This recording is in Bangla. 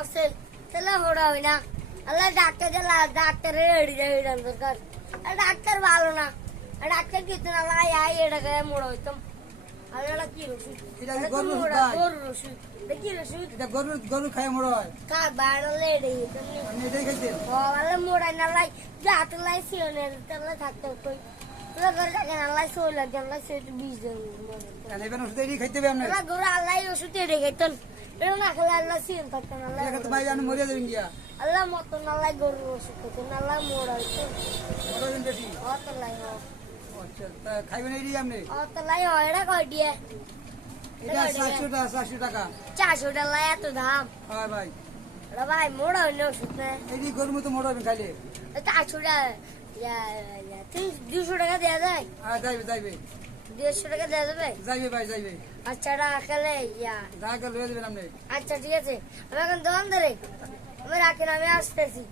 আছে তাহলে হড়া হয় না আল্লাহ ডাক্তারের এড়িয়ে দরকার ডাক্তার ভালো না ডাক্তার কিন্তু না আই এটাকে মোড়া হইতাম আল্লাহ কি রসুন গরুর রসুন কি রসুন গরু খায় মোড় হয় কা বাড়ালে আপনি এটাই খাইতেন আল্লাহ মোড়াই না লাই যাত লাই সিওনে তাহলে থাকতে কই তোরা ঘরে থাকে না লাই সই লাগে আল্লাহ সে তো বিষ দেন এবার ওষুধ এটাই খাইতে হবে আপনার আল্লাহ গরু আল্লাহ ওষুধ এড়ে গেতন এটা না খেলে আল্লাহ সিন থাকতেন আল্লাহ তো ভাই আমি মরিয়া দেবেন গিয়া আল্লাহ মতন আল্লাহ গরুর ওষুধ খেতেন আল্লাহ মোড়াইতো মরবেন বেশি অতলাই হয় আচ্ছা তা খাইবেন এটাই আপনি অতলাই হয় এটা কয় দিয়ে এটা 400 টাকা 400 টাকা এত দাম হ্যাঁ ভাই এটা ভাই মোড়া হইলে ওষুধ নেই এটি গরুর মতো মরবেন খাইলে 400 টাকা 200 টাকা দেওয়া যায় হ্যাঁ যাইবে 150 টাকা দেওয়া যাবে যাইবে ভাই যাইবে আচ্ছা এটা খেলে যা লয়ে দেবেন আপনি আচ্ছা ঠিক আছে আমি এখন দোকান ধরে আমি রাখেন আমি আসতেছি